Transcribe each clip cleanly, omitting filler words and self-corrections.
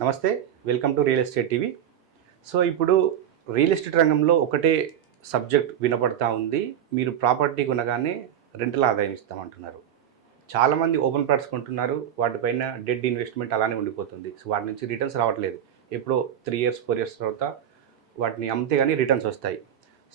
నమస్తే, welcome to real estate TV. So ఇప్పుడు real estate రంగంలో ఒకటే సబ్జెక్ట్ వినపడతా ఉంది. మీరు ప్రాపర్టీ కొనగానే రెంటల్ ఆదాయం ఇస్తామంటున్నారు. చాలామంది ఓపెన్ ప్లాట్స్ కొంటున్నారు, వాటిపైన డెడ్ ఇన్వెస్ట్మెంట్ అలానే ఉండిపోతుంది. సో వాటి నుంచి రిటర్న్స్ రావట్లేదు. ఎప్పుడో 3 ఇయర్స్ 4 ఇయర్స్ తర్వాత వాటిని అమ్మితే కానీ రిటర్న్స్ వస్తాయి.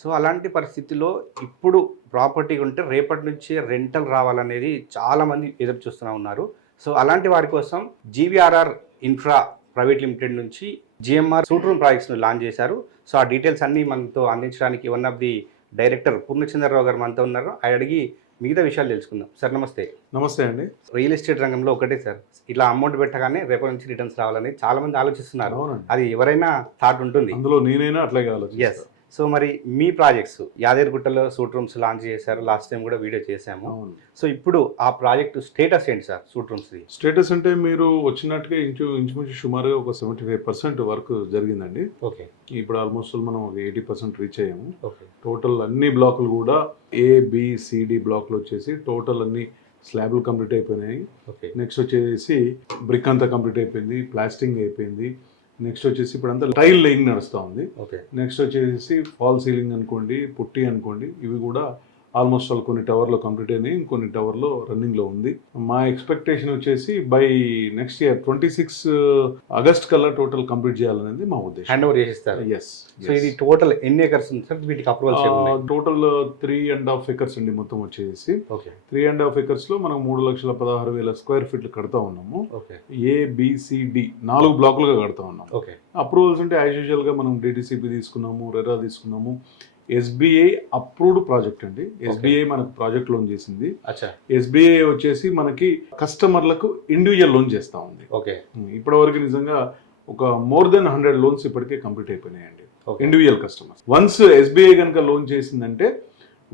సో అలాంటి పరిస్థితిలో ఇప్పుడు ప్రాపర్టీ కొంటే రేపటి నుంచే రెంటల్ రావాలనేది చాలామంది ఎదురు చూస్తూ ఉన్నారు. సో అలాంటి వారి కోసం జీవీఆర్ఆర్ ఇన్ఫ్రా ప్రైవేట్ లిమిటెడ్ నుంచి జిఎంఆర్ సూట్ రూమ్ ప్రాజెక్ట్స్ను లాంచ్ చేశారు. సో ఆ డీటెయిల్స్ అన్నీ మనతో అందించడానికి one of the director Purnachandrarao గారు మనతో ఉన్నారు. ఆయన అడిగి మిగతా విషయాలు తెలుసుకుందాం. సార్ నమస్తే. నమస్తే అండి. రియల్ ఎస్టేట్ రంగంలో ఒకటే సార్, ఇట్లా అమౌంట్ పెట్టగానే రేపటి నుంచి రిటర్న్స్ రావాలని చాలా మంది ఆలోచిస్తున్నారు. అది ఎవరైనా థాట్ ఉంటుంది, అందులో నేనైనా అట్లాగే ఆలోచిస్తాను. ఎస్. సో మరి మీ ప్రాజెక్ట్స్ యాదగిరిగుట్టలో సూట్ రూమ్స్ లాంచ్ చేశారు, లాస్ట్ టైం కూడా వీడియో చేశాము. సో ఇప్పుడు ఆ ప్రాజెక్ట్ స్టేటస్ ఏంటి సార్? సూట్ రూమ్స్ స్టేటస్ అంటే మీరు వచ్చినట్టుగా ఇంచుమించు సుమారుగా ఒక 75% వర్క్ జరిగిందండి. ఓకే. ఇప్పుడు ఆల్మోస్ట్ మనం ఒక 80% రీచ్ అయ్యాము. ఓకే. టోటల్ అన్ని బ్లాకులు కూడా ABCD బ్లాక్లు వచ్చేసి టోటల్ అన్ని స్లాబ్లు కంప్లీట్ అయిపోయినాయి. ఓకే. నెక్స్ట్ వచ్చేసి బ్రిక్ అంతా కంప్లీట్ అయిపోయింది, ప్లాస్టింగ్ అయిపోయింది. నెక్స్ట్ వచ్చేసి ఇప్పుడు అంతా టైల్ లేయింగ్ నడుస్తూ ఉంది. ఓకే. నెక్స్ట్ వచ్చేసి ఫాల్ సీలింగ్ అనుకోండి, పుట్టి అనుకోండి, ఇవి కూడా ఆల్మోస్ట్ ఆల్ కొన్ని టవర్లో కంప్లీట్ అయినాయి, కొన్ని టవర్లో రన్నింగ్లో ఉంది. మా ఎక్స్పెక్టేషన్ వచ్చేసి బై నెక్స్ట్ ఇయర్ 26 ఆగస్ట్ కల్లా టోటల్ కంప్లీట్ చేయాలనేది మా ఉద్దేశం. హ్యాండ్ ఓవర్ చేసేస్తారు. ఎస్. సో ఇది టోటల్ ఎన్ని ఎకర్స్ ఉంది సార్? వీటికి అప్రూవల్స్ టోటల్ 3.5 ఎకర్స్ అండి మొత్తం వచ్చేసి. ఓకే. 3.5 ఎకర్స్ లో మనం 3,16,000 స్క్వేర్ ఫీట్లు కడతా ఉన్నాము. ఓకే. ABCD 4 బ్లాకులుగా కడతా ఉన్నాము. ఓకే. అప్రూవల్స్ అంటే యాజ్ యూజువల్ గా మనం DTCP తీసుకున్నాము, రెరా తీసుకున్నాము. SBI అప్రూవ్డ్ ప్రాజెక్ట్ అండి. SBI మనకు ప్రాజెక్ట్ లోన్ చేసింది. SBI వచ్చేసి మనకి కస్టమర్లకు ఇండివిజువల్ లోన్ చేస్తా ఉంది. ఓకే. ఇప్పటి వరకు నిజంగా ఒక మోర్ దెన్ 100 లోన్స్ ఇప్పటికే కంప్లీట్ అయిపోయినాయండి ఇండివిజువల్ కస్టమర్స్. వన్స్ SBI కనుక లోన్ చేసిందంటే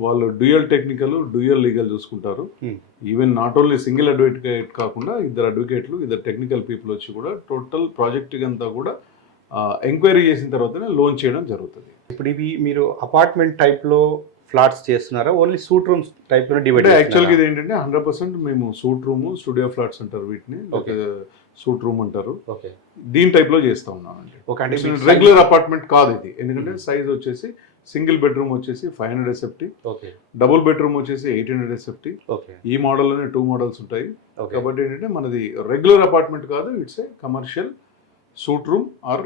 వాళ్ళు డ్యూయల్ టెక్నికల్, డ్యూయల్ లీగల్ చూసుకుంటారు. Even not only single advocate కాకుండా 2 అడ్వకేట్లు, 2 టెక్నికల్ పీపుల్ వచ్చి కూడా టోటల్ ప్రాజెక్ట్ అంతా కూడా ఎంక్వైరీ చేసిన తర్వాతనే లోన్ చేయడం జరుగుతుంది. ఇప్పుడు ఇవి మీరు అపార్ట్మెంట్ టైప్ లో ఫ్లాట్స్ చేస్తున్నారా, ఓన్లీ సూట్ రూమ్స్ టైప్ లో డివైడ్? యాక్చువల్గా ఇది ఏంటంటే 100% మేము సూట్ రూమ్, స్టూడియో ఫ్లాట్స్ అంటారు వీటిని, సూట్ రూమ్ అంటారు. ఓకే. దీని టైప్ లో చేస్తా ఉన్నామండి. రెగ్యులర్ అపార్ట్మెంట్ కాదు ఇది, ఎందుకంటే సైజ్ వచ్చేసి సింగిల్ బెడ్రూమ్ వచ్చేసి 500 SFT, డబుల్ బెడ్రూమ్ వచ్చేసి 800 SFT. ఈ మోడల్ లోనే 2 మోడల్స్ ఉంటాయి. కాబట్టి ఏంటంటే మనది రెగ్యులర్ అపార్ట్మెంట్ కాదు, it's a commercial suite room or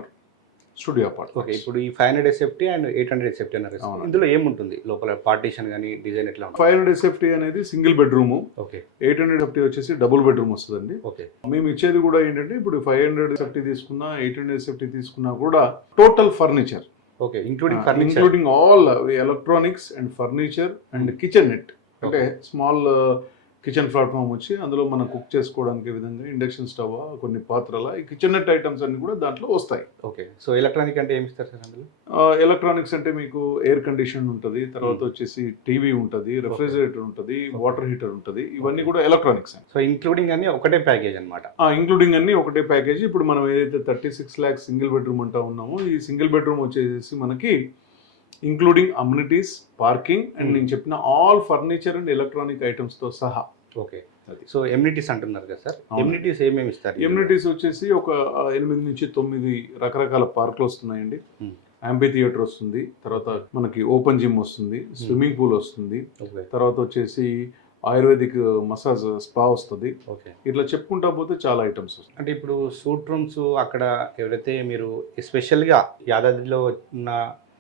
studio apartment. Okay. ఇప్పుడు ఈ 500 SFT అండ్ 800 SFT అన్నారు, ఇందులో ఏముంటుంది లోపల? పార్టీషన్ కానీ డిజైన్ ఎట్లా ఉంటుంది? 500 SFT అనేది సింగిల్ బెడ్రూమ్. ఓకే. 800 SFT వచ్చేసి డబుల్ బెడ్రూమ్ వస్తుందండి. ఓకే. మేము ఇచ్చేది కూడా ఏంటంటే ఇప్పుడు 500 SFT తీసుకున్నా, 800 SFT తీసుకున్నా కూడా total furniture, okay, including all electronics and furniture and kitchen net, అంటే స్మాల్ కిచెన్ ప్లాట్ఫామ్ వచ్చి అందులో మనం కుక్ చేసుకోవడానికి విధంగా ఇండక్షన్ స్టవ్, కొన్ని పాత్రల, ఈ కిచెన్ నెట్ ఐటమ్స్ అన్ని కూడా దాంట్లో వస్తాయి. ఓకే. సో ఎలక్ట్రానిక్ అంటే ఏమి ఇస్తారు సార్ అందులో? ఎలక్ట్రానిక్స్ అంటే మీకు ఎయిర్ కండిషన్ ఉంటుంది, తర్వాత వచ్చేసి టీవీ ఉంటుంది, రెఫ్రిజిరేటర్ ఉంటుంది, వాటర్ హీటర్ ఉంటుంది, ఇవన్నీ కూడా ఎలక్ట్రానిక్స్. సో ఇంక్లూడింగ్ అన్ని ఒకటే ప్యాకేజ్ అనమాట? ఇంక్లూడింగ్ అన్ని ఒకటే ప్యాకేజ్. ఇప్పుడు మనం ఏదైతే 36 lakhs సింగిల్ బెడ్రూమ్ అంటా ఉన్నామో, ఈ సింగిల్ బెడ్రూమ్ వచ్చేసి మనకి ఇంక్లూడింగ్ అమ్యూనిటీస్, పార్కింగ్ అండ్ నేను చెప్పిన all furniture and electronic items తో సహా. ఓకే. సో ఎమ్యూనిటీస్ అంటున్నారు కదా సార్, ఎమ్యూనిటీస్ ఏమేమి ఇస్తారు? ఎమ్యూనిటీస్ వచ్చేసి ఒక 8 నుంచి 9 రకరకాల పార్కులు వస్తున్నాయండి. యాంపీ థియేటర్ వస్తుంది, తర్వాత మనకి ఓపెన్ జిమ్ వస్తుంది, స్విమ్మింగ్ పూల్ వస్తుంది, తర్వాత వచ్చేసి ఆయుర్వేదిక్ మసాజ్ స్పా వస్తుంది. ఓకే. ఇట్లా చెప్పుకుంటా పోతే చాలా ఐటమ్స్ వస్తాయి. అంటే ఇప్పుడు సూట్ రూమ్స్ అక్కడ ఎవరైతే మీరు స్పెషల్గా యాదాద్రిలో ఉన్న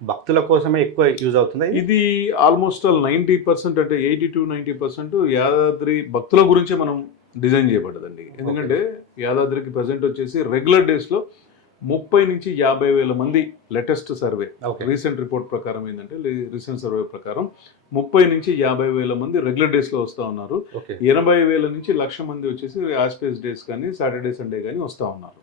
భక్తుల కోసమే ఎక్కువ యూజ్ అవుతుంది ఇది. ఆల్మోస్ట్ 90% అంటే 80 to 90% యాదాద్రి భక్తుల గురించే మనం డిజైన్ చేయబడ్డదండి. ఎందుకంటే యాదాద్రికి ప్రజెంట్ వచ్చేసి రెగ్యులర్ డేస్ లో 30 నుంచి 50,000 మంది, లేటెస్ట్ సర్వే, రీసెంట్ రిపోర్ట్ ప్రకారం ఏంటంటే, రీసెంట్ సర్వే ప్రకారం 30 నుంచి 50,000 మంది రెగ్యులర్ డేస్ లో వస్తూ ఉన్నారు. 80,000 నుంచి 1,00,000 మంది వచ్చేసి ఆస్పేస్ డేస్ కానీ, సాటర్డే సండే కానీ వస్తూ ఉన్నారు.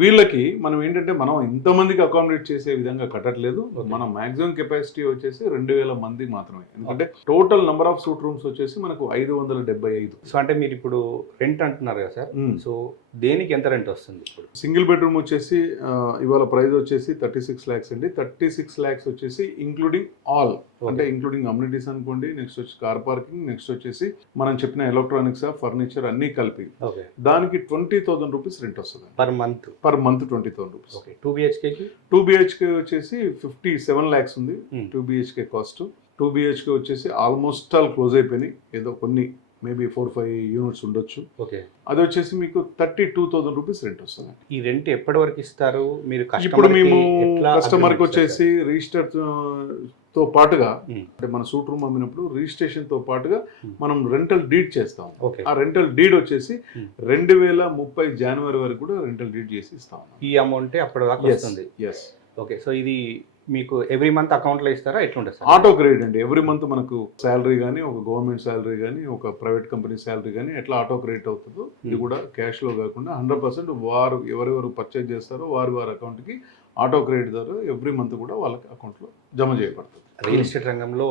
వీళ్ళకి మనం ఏంటంటే మనం ఇంతమందికి అకామిడేట్ చేసే విధంగా కట్టట్లేదు. మన మాక్సిమం కెపాసిటీ వచ్చేసి 2,000 మంది మాత్రమే. ఎందుకంటే total number of suit rooms వచ్చేసి మనకు 575. సో అంటే మీరు ఇప్పుడు రెంట్ అంటున్నారు కదా సార్, సో దేనికి ఎంత రెంట్ వస్తుంది? ఇప్పుడు సింగిల్ బెడ్రూమ్ వచ్చేసి ఇవాళ ప్రైస్ వచ్చేసి 36 lakhs అండి. 36 lakhs వచ్చేసి ఇంక్లూడింగ్ ఆల్, అంటే ఇంక్లూడింగ్ అమ్యూనిటీస్ అనుకోండి, నెక్స్ట్ వచ్చి కార్ పార్కింగ్, నెక్స్ట్ వచ్చేసి మనం చెప్పిన ఎలక్ట్రానిక్స్, ఫర్నిచర్ అన్ని కలిపి దానికి 20,000 రూపీస్ రెంట్ వస్తుంది per month. Per month 20,000 rupees. Okay 2 బిహెచ్కేకి 2 BHK వచ్చేసి 57 lakhs ఉంది. Hmm. 2 BHK cost. 2 బిహెచ్కే వచ్చేసి ఆల్మోస్ట్ ఆల్ క్లోజ్ అయిపోయినాయి. ఏదో కొన్ని మేబీ 4-5 యూనిట్స్ ఉండొచ్చు. ఓకే అది వచ్చేసి మీకు 32,000 రూపీస్ రెంట్ వస్తుంది. ఈ రెంట్ ఎప్పటి వరకు ఇస్తారు మీరు? ఇప్పుడు మేము ఎట్లా కస్టమర్కి agreement వచ్చేసి రిజిస్టర్ తో పాటుగా Hmm. అంటే మన సూట్ రూమ్ అమ్మినప్పుడు రిజిస్ట్రేషన్ తో పాటుగా Hmm. మనం రెంటల్ డీడ్ చేస్తాం. ఓకే ఆ రెంటల్ డీడ్ వచ్చేసి Hmm. 2030 జనవరి వరకు కూడా రెంటల్ డీడ్ చేసి ఇస్తాం. ఈ అమౌంట్ అప్పటి దాకా వస్తుంది. ఎస్ ఓకే సో ఇది మీకు ఎవ్రీ మంత్ అకౌంట్లో ఇస్తారా ఎట్లుంటుంది సార్? ఆటో క్రెడిట్ అండి. ఎవ్రీ మంత్ మనకు శాలరీ కానీ, ఒక గవర్నమెంట్ శాలరీ కానీ, ఒక ప్రైవేట్ కంపెనీ శాలరీ కానీ ఎట్లా ఆటో క్రెడిట్ అవుతుందో ఇది కూడా క్యాష్లో కాకుండా 100% వారు ఎవరెవరు పర్చేజ్ చేస్తారో వారి అకౌంట్కి ఆటో క్రెడిట్ ద్వారా ఎవ్రీ మంత్ కూడా వాళ్ళకి అకౌంట్లో జమ చేయబడుతుంది. రియల్ ఎస్టేట్ రంగంలో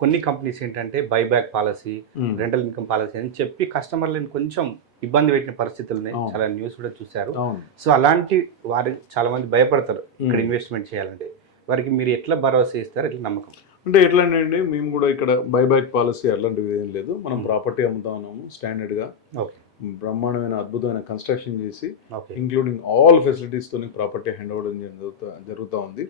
కొన్ని కంపెనీస్ ఏంటంటే buyback policy, rental income policy అని చెప్పి కస్టమర్లను కొంచెం ఇబ్బంది పెట్టిన పరిస్థితులు ఉన్నాయి. అవును. చాలా న్యూస్ కూడా చూశారు. అవును. సో అలాంటి వారు చాలా మంది భయపడతారు ఇక్కడ Hmm. ఇన్వెస్ట్మెంట్ చేయాలంటే. వారికి మీరు ఎట్లా భరోసా ఇస్తారు, ఎట్లా నమ్మకం? అంటే ఎట్లా అండి, మేము కూడా ఇక్కడ బైబ్యాక్ పాలసీ అట్లాంటివి ఏం లేదు. మనం ప్రాపర్టీ అమ్ముతా ఉన్నాము స్టాండర్డ్గా, ఓకే బ్రహ్మాండమైన అద్భుతమైన కన్స్ట్రక్షన్ చేసి ఓకే ఇంక్లూడింగ్ ఆల్ ఫెసిలిటీస్తో ప్రాపర్టీ హ్యాండ్ ఓవర్ జరుగుతూ ఉంది.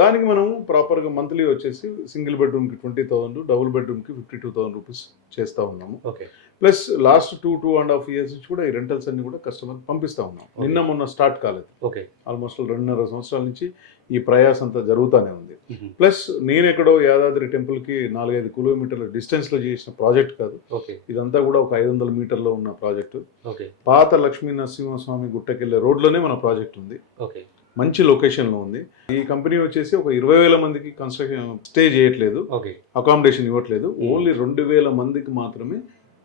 దానికి మనం ప్రాపర్గా మంత్లీ వచ్చేసి సింగిల్ బెడ్రూమ్కి 20,000, డబుల్ బెడ్రూమ్కి 52,000 రూపీస్ చేస్తూ ఉన్నాము. ఓకే ప్లస్ లాస్ట్ 2.5 years నుంచి కూడా ఈ రెంటల్స్ అన్ని కూడా కస్టమర్ పంపిస్తూ ఉన్నాం. నిన్న మొన్న స్టార్ట్ కాలేదు. ఓకే ఆల్మోస్ట్ 2.5 సంవత్సరాల నుంచి ఈ ప్రయాస అంతా జరుగుతూనే ఉంది. ప్లస్ నేను ఎక్కడో యాదాద్రి టెంపుల్కి 4-5 కిలోమీటర్ల డిస్టెన్స్లో చేసిన ప్రాజెక్ట్ కాదు. ఓకే ఇదంతా కూడా ఒక 500 మీటర్లో ఉన్న ప్రాజెక్టు. ఓకే పాత లక్ష్మీ నరసింహస్వామి గుట్టకెళ్ళే రోడ్లోనే మన ప్రాజెక్ట్ ఉంది. ఓకే మంచి లొకేషన్లో ఉంది. ఈ కంపెనీ వచ్చేసి ఒక 20,000 మందికి కన్స్ట్రక్షన్ స్టే చేయట్లేదు, ఓకే అకామిడేషన్ ఇవ్వట్లేదు. ఓన్లీ 2,000 మందికి మాత్రమే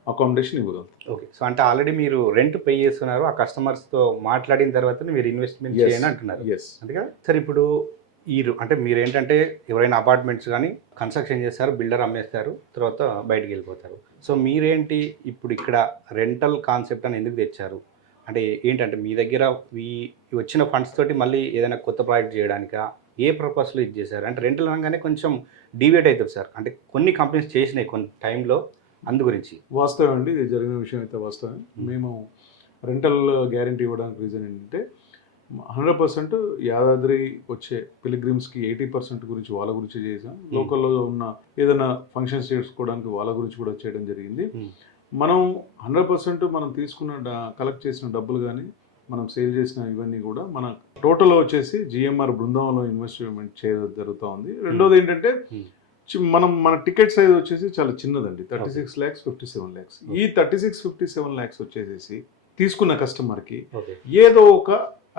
అకామిడేషన్ ఇవ్వగలరు. ఓకే సో అంటే ఆల్రెడీ మీరు రెంట్ పే చేస్తున్నారు, ఆ కస్టమర్స్తో మాట్లాడిన తర్వాత మీరు ఇన్వెస్ట్మెంట్ చేయండి అంటున్నారు ఎస్. అంతే కదా సార్? ఇప్పుడు అంటే మీరు ఏంటంటే ఎవరైనా అపార్ట్మెంట్స్ కానీ కన్స్ట్రక్షన్ చేస్తారు, బిల్డర్ అమ్మేస్తారు, తర్వాత బయటికి వెళ్ళిపోతారు. సో మీరేంటి ఇప్పుడు ఇక్కడ రెంటల్ కాన్సెప్ట్ అని ఎందుకు తెచ్చారు? అంటే ఏంటంటే మీ దగ్గర ఈ వచ్చిన ఫండ్స్ తోటి మళ్ళీ ఏదైనా కొత్త ప్రాజెక్ట్ చేయడానికా, ఏ పర్పస్లో ఇది చేశారు? అంటే రెంటల్ అనగానే కొంచెం డివేట్ అవుతుంది సార్. అంటే కొన్ని కంపెనీస్ చేసినాయి కొన్ని టైంలో, అందు గురించి. వాస్తవం అండి, ఇది జరిగిన విషయం అయితే వాస్తవం. మేము రెంటల్ గ్యారంటీ ఇవ్వడానికి రీజన్ ఏంటంటే 100% యాదాద్రి వచ్చే పిలిగ్రిమ్స్కి 80% గురించి వాళ్ళ గురించి చేసాం. లోకల్లో ఉన్న ఏదైనా ఫంక్షన్స్ చేసుకోవడానికి వాళ్ళ గురించి కూడా చేయడం జరిగింది. మనం 100% మనం తీసుకున్న కలెక్ట్ చేసిన డబ్బులు కానీ మనం సేల్ చేసిన ఇవన్నీ కూడా మన టోటల్ వచ్చేసి జిఎంఆర్ బృందావనంలో ఇన్వెస్ట్మెంట్ చేయడం జరుగుతూ ఉంది. రెండోది ఏంటంటే మన టికెట్ సైజ్ వచ్చేసి చాలా చిన్నదండి, 36 lakhs 57 lakhs. ఈ 36-57 lakhs వచ్చేసి తీసుకున్న కస్టమర్కి ఓకే ఏదో ఒక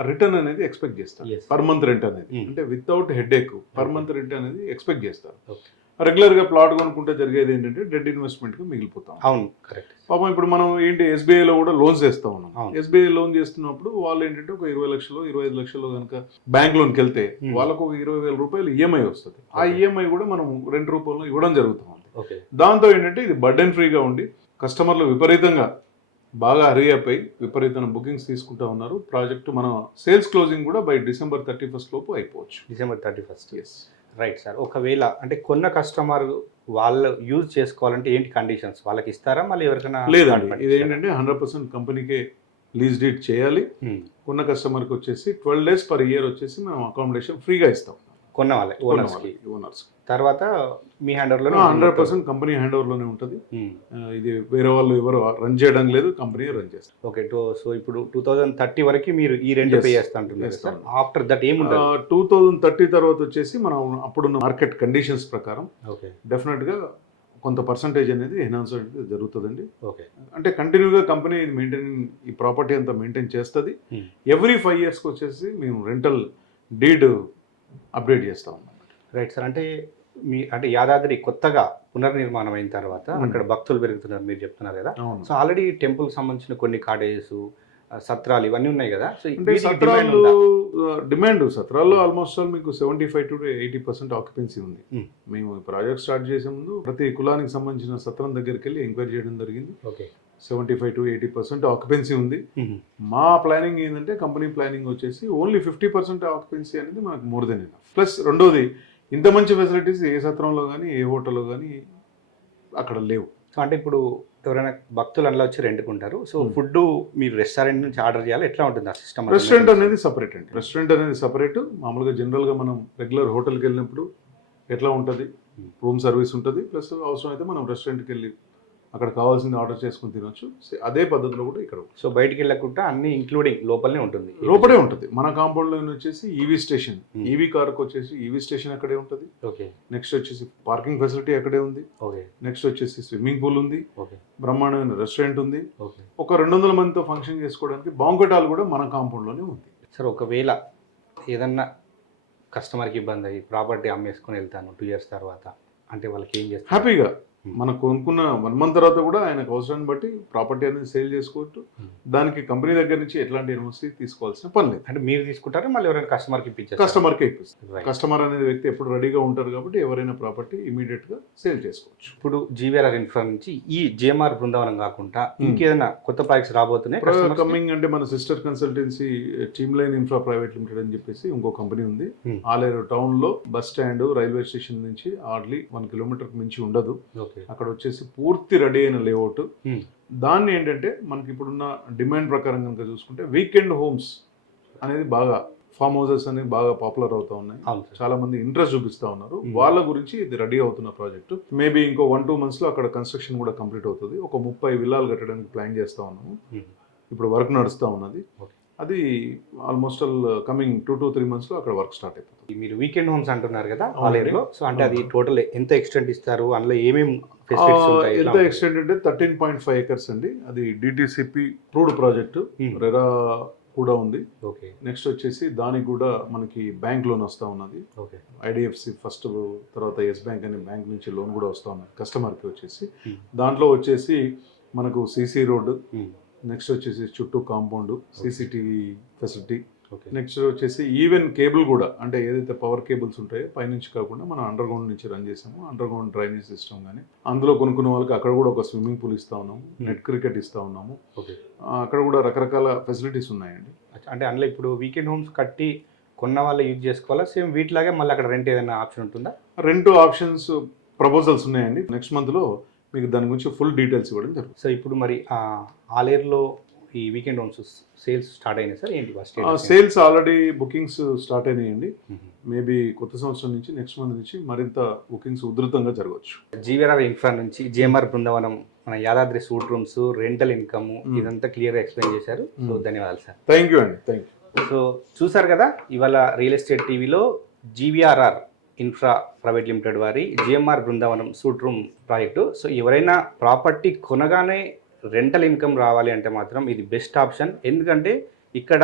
రిటర్న్ అనేది ఎక్స్పెక్ట్ చేస్తారు. Yes. పర్ మంత్ రెంట్ అనేది Hmm. అంటే without headache per month rent అనేది ఎక్స్పెక్ట్ చేస్తారు. ఓకే రెగ్యులర్గా ప్లాట్ కొనుక్కుంటే జరిగేది ఏంటంటే డెడ్ ఇన్వెస్ట్మెంట్గా మిగిలిపోతాం. అవును కరెక్ట్. పాపం ఇప్పుడు మనం ఏంటి ఎస్బీఐలో కూడా లోన్స్ చేస్తూ ఉన్నాం. అవును. ఎస్బీఐ లోన్ చేస్తున్నప్పుడు వాళ్ళు ఏంటంటే ఒక 20 లక్షలు 25 లక్షలు కనుక బ్యాంక్ లోన్కి వెళ్తే Hmm. వాళ్ళకు ఒక 20,000 రూపాయలు ఈఎంఐ వస్తుంది. ఆ Okay. ఈఎంఐ కూడా మనం రెంట్ రూపంలో ఇవ్వడం జరుగుతుంది. ఓకే దాంతో ఏంటంటే ఇది బర్డెన్ ఫ్రీగా ఉండి కస్టమర్లు విపరీతంగా బాగా హరీ అప్ అయి విపరీతమైన బుకింగ్స్ తీసుకుంటా ఉన్నారు. ప్రాజెక్టు మన సేల్స్ క్లోజింగ్ కూడా బై December 31st లోపు అయిపోవచ్చు. December 31st. Yes. Right sir. ఒకవేళ అంటే కొన్న కస్టమర్ వాళ్ళు యూజ్ చేసుకోవాలంటే ఏంటి కండిషన్స్? వాళ్ళకి ఇస్తారా మళ్ళీ ఎవరికైనా? లేదండి, ఇది ఏంటంటే 100% కంపెనీకే లీజ్ డీడ్ చేయాలి. ఉన్న కస్టమర్కి వచ్చేసి 12 days per year వచ్చేసి మనం అకామిడేషన్ ఫ్రీగా ఇస్తాం కొన్న వాళ్ళే ఓనర్స్కి. ఓనర్స్. తర్వాత మీ హ్యాండర్లో 100% కంపెనీ హ్యాండ్ ఓవర్లోనే ఉంటుంది. ఇది వేరే వాళ్ళు ఎవరు రన్ చేయడం లేదు, కంపెనీ రన్ చేస్తారు. ఓకే సో ఇప్పుడు 2030 వరకు మీరు ఈ రెంట్ Yes. పే చేస్తా అంటున్నారు Yes, సార్. అవును. ఆఫ్టర్ దట్ ఏముంటుంది? 2030 తర్వాత వచ్చేసి మనం అప్పుడున్న మార్కెట్ కండిషన్స్ ప్రకారం ఓకే డెఫినెట్గా కొంత పర్సంటేజ్ అనేది ఎన్హాన్స్ అనేది జరుగుతుందండి. ఓకే అంటే కంటిన్యూగా కంపెనీ ఇది ఈ ప్రాపర్టీ అంతా మెయింటైన్ చేస్తుంది. ఎవ్రీ 5 yearsకి వచ్చేసి మేము రెంటల్ డీడ్ అప్డేట్ చేస్తా ఉన్నాం. Right sir. అంటే యాదాద్రి కొత్తగా పునర్నిర్మాణం అయిన తర్వాత అక్కడ భక్తులు పెరుగుతున్నారు మీరు చెప్తున్నారు కదా. అవును. సో ఆల్రెడీ టెంపుల్ సంబంధించిన కొన్ని కాటేజెస్, సత్రాలు ఇవన్నీ ఉన్నాయి కదా. సో అంటే సత్రాల్లో ఆల్మోస్ట్ ఆల్ మీకు 75 to 80% ఆక్యుపెన్సీ ఉంది. మేము ప్రాజెక్ట్ స్టార్ట్ చేసే ముందు ప్రతి కులానికి సంబంధించిన సత్రం దగ్గరికి వెళ్ళి ఎంక్వైరీ చేయడం జరిగింది. ఓకే 75 to 80% ఆక్యుపెన్సీ ఉంది. మా ప్లానింగ్ ఏంటంటే కంపెనీ ప్లానింగ్ వచ్చేసి ఓన్లీ 50% ఆక్యుపెన్సీ అనేది మనకు మోర్ దెన్ ఎనఫ్. ప్లస్ రెండోది ఇంత మంచి ఫెసిలిటీస్ ఏ సత్రంలో కానీ ఏ హోటల్లో కానీ అక్కడ లేవు. సో అంటే ఇప్పుడు ఎవరైనా భక్తులు అందులో వచ్చి రెంట్కుంటారు. సో ఫుడ్ మీరు రెస్టారెంట్ నుంచి ఆర్డర్ చేయాలి, ఎట్లా ఉంటుంది ఆ సిస్టమ్? రెస్టారెంట్ అనేది సపరేట్ అండి. రెస్టారెంట్ అనేది సపరేట్. మామూలుగా జనరల్గా మనం రెగ్యులర్ హోటల్కి వెళ్ళినప్పుడు ఎట్లా ఉంటుంది, రూమ్ సర్వీస్ ఉంటుంది, ప్లస్ అవసరం అయితే మనం రెస్టారెంట్కి వెళ్ళి అక్కడ కావాల్సింది ఆర్డర్ చేసుకుని తినొచ్చు. అదే పద్ధతిలో కూడా ఇక్కడ సో బయటికి వెళ్ళకుండా అన్ని ఇంక్లూడింగ్ లోపలనే ఉంటుంది. లోపలే ఉంటుంది. మన కాంపౌండ్లో వచ్చేసి ఈవీ స్టేషన్, ఈవీ కార్కి వచ్చేసి ఈవీ స్టేషన్ అక్కడే ఉంటుంది. ఓకే. నెక్స్ట్ వచ్చేసి పార్కింగ్ ఫెసిలిటీ అక్కడే ఉంది. ఓకే. నెక్స్ట్ వచ్చేసి స్విమ్మింగ్ పూల్ ఉంది. ఓకే. బ్రహ్మాండమైన రెస్టారెంట్ ఉంది. ఓకే. ఒక 200 మందితో ఫంక్షన్ చేసుకోవడానికి బాంక్వెట్ హాల్ కూడా మన కాంపౌండ్లోనే ఉంది. సార్ ఒకవేళ ఏదన్నా కస్టమర్కి ఇబ్బంది అయ్యి ప్రాపర్టీ అమ్మేసుకొని వెళ్తాను 2 years తర్వాత అంటే వాళ్ళకి ఏం చేస్తారు? హ్యాపీగా మనం కొనుక్కున్న 1 month తర్వాత కూడా ఆయనకు అవసరాన్ని బట్టి ప్రాపర్టీ అనేది సేల్ చేసుకోవచ్చు. దానికి కంపెనీ దగ్గర నుంచి ఎట్లాంటి ఇన్వెస్ట్ తీసుకోవాల్సిన పని లేదు. అంటే మీరు తీసుకుంటారా మళ్ళీ ఎవరైనా కస్టమర్కి ఇప్పించారు? కస్టమర్కే ఇప్పిస్తారు. కస్టమర్ అనేది వ్యక్తి ఎప్పుడు రెడీగా ఉంటారు కాబట్టి ఎవరైనా ప్రాపర్టీ ఇమీడియట్ గా సేల్ చేసుకోవచ్చు. ఇప్పుడు జీవీఆర్ ఇన్ఫ్రా నుంచి ఈ జేఎంఆర్ బృందావనం కాకుండా ఇంకేదైనా కొత్త ప్రాజెక్ట్స్ రాబోతున్నాయి కమింగ్ అంటే మన sister consultancy team line infra private limited అని చెప్పేసి ఇంకో కంపెనీ ఉంది. ఆలేరు టౌన్ లో బస్ స్టాండ్ రైల్వే స్టేషన్ నుంచి హార్డ్లీ 1 kilometer మించి ఉండదు. అక్కడ వచ్చేసి పూర్తి రెడీ అయిన లేఅవుట్. దాన్ని ఏంటంటే మనకి ఇప్పుడున్న డిమాండ్ ప్రకారం కనుక చూసుకుంటే వీకెండ్ హోమ్స్ అనేది బాగా, ఫామ్ హౌసెస్ అనేవి బాగా పాపులర్ అవుతా ఉన్నాయి. చాలా మంది ఇంట్రెస్ట్ చూపిస్తా ఉన్నారు. వాళ్ళ గురించి ఇది రెడీ అవుతున్న ప్రాజెక్ట్. మేబీ ఇంకో 1-2 months లో అక్కడ కన్స్ట్రక్షన్ కూడా కంప్లీట్ అవుతుంది. ఒక 30 విల్లాలు కట్టడానికి ప్లాన్ చేస్తా ఉన్నాము. ఇప్పుడు వర్క్ నడుస్తూ ఉన్నది. అది ఆల్మోస్ట్ కమింగ్ 2 to 3 months లో అక్కడ వర్క్ స్టార్ట్ అయిపోతుంది. మీరు వీకెండ్ హోమ్స్ అంటున్నారు కదా ఆలేరులో, సో అంటే అది టోటల్ ఎంత ఎక్స్టెంట్ ఇస్తారు, అందులో ఏమేమి ఫెసిలిటీస్ ఉంటాయి? ఎంత ఎక్స్టెంట్ అంటే 13.5 acres అండి. అది డిటిసిపి అప్రూవ్డ్ ప్రాజెక్టు. రెరా కూడా ఉంది. ఓకే. నెక్స్ట్ వచ్చేసి దానికి కూడా మనకి బ్యాంక్ లోన్ వస్తూ ఉన్నది. ఓకే. ఐడిఎఫ్సి ఫస్ట్, తర్వాత ఎస్ బ్యాంక్ అనే బ్యాంక్ నుంచి లోన్ కూడా వస్తూ ఉన్నది కస్టమర్కి వచ్చేసి. దాంట్లో వచ్చేసి మనకు సిసి రోడ్డు, నెక్స్ట్ వచ్చేసి చుట్టూ కాంపౌండ్, సీసీటీవీ ఫెసిలిటీ, నెక్స్ట్ వచ్చేసి ఈవెన్ కేబుల్ కూడా, అంటే ఏదైతే పవర్ కేబుల్స్ ఉంటాయో పైనుంచి కాకుండా మనం అండర్ గ్రౌండ్ నుంచి రన్ చేసాము. అండర్ గ్రౌండ్ డ్రైనేజ్ సిస్టమ్ కానీ, అందులో కొనుక్కున్న వాళ్ళకి అక్కడ కూడా ఒక స్విమ్మింగ్ పూల్ ఇస్తా ఉన్నాము, నెట్ క్రికెట్ ఇస్తా ఉన్నాము. అక్కడ కూడా రకరకాల ఫెసిలిటీస్ ఉన్నాయండి. అంటే అందులో ఇప్పుడు వీకెండ్ హోమ్స్ కట్టి కొన్న వాళ్ళు యూజ్ చేసుకోవాలా, సేమ్ వీటిలాగే మళ్ళీ అక్కడ రెంట్ ఏదైనా ఆప్షన్ ఉంటుందా? రెంట్ ఆప్షన్స్ ప్రపోజల్స్ ఉన్నాయండి. నెక్స్ట్ మంత్లో మీకు దాని గురించి ఫుల్ డీటెయిల్స్ ఇవ్వడం జరుగుతుంది. సో ఇప్పుడు మరి ఆలేరులో ఈ వీకెండ్ హోమ్స్ సేల్స్ స్టార్ట్ అయినాయి సార్? ఏంటి first sales already bookings start అయినాయండి. మేబీ కొత్త సంవత్సరం నుంచి నెక్స్ట్ మంత్ నుంచి మరింత బుకింగ్స్ ఉధృతంగా జరగవచ్చు. జీవీఆర్ ఇన్ఫ్రా నుంచి జిఎంఆర్ బృందావనం, మన Yadadri suit rooms, rental income, ఇదంతా క్లియర్గా ఎక్స్ప్లెయిన్ చేశారు. సో ధన్యవాదాలు సార్. థ్యాంక్ యూ అండి. Thank you. సో చూసారు కదా ఇవాళ రియల్ ఎస్టేట్ టీవీలో జీవీఆర్ఆర్ ఇన్ఫ్రా ప్రైవేట్ లిమిటెడ్ వారి GMR Brindavanam suite room project. So ఎవరైనా ప్రాపర్టీ కొనగానే రెంటల్ ఇన్కమ్ రావాలి అంటే మాత్రం ఇది బెస్ట్ ఆప్షన్. ఎందుకంటే ఇక్కడ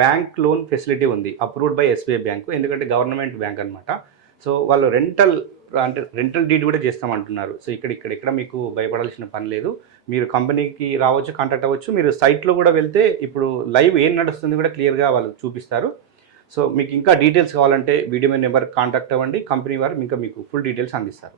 బ్యాంక్ లోన్ ఫెసిలిటీ ఉంది, అప్రూవ్డ్ బై ఎస్బీఐ బ్యాంకు, ఎందుకంటే గవర్నమెంట్ బ్యాంక్ అనమాట. సో వాళ్ళు రెంటల్ డీడ్ కూడా చేస్తామంటున్నారు. సో ఇక్కడ మీకు భయపడాల్సిన పని లేదు. మీరు కంపెనీకి రావచ్చు, కాంటాక్ట్ అవ్వచ్చు. మీరు సైట్లో కూడా వెళ్తే ఇప్పుడు లైవ్ ఏం నడుస్తుంది కూడా క్లియర్గా వాళ్ళు చూపిస్తారు. సో మీకు ఇంకా డీటెయిల్స్ కావాలంటే వీడియో నెంబర్ కాంటాక్ట్ అవ్వండి. కంపెనీ వారు ఇంకా మీకు ఫుల్ డీటెయిల్స్ అందిస్తారు.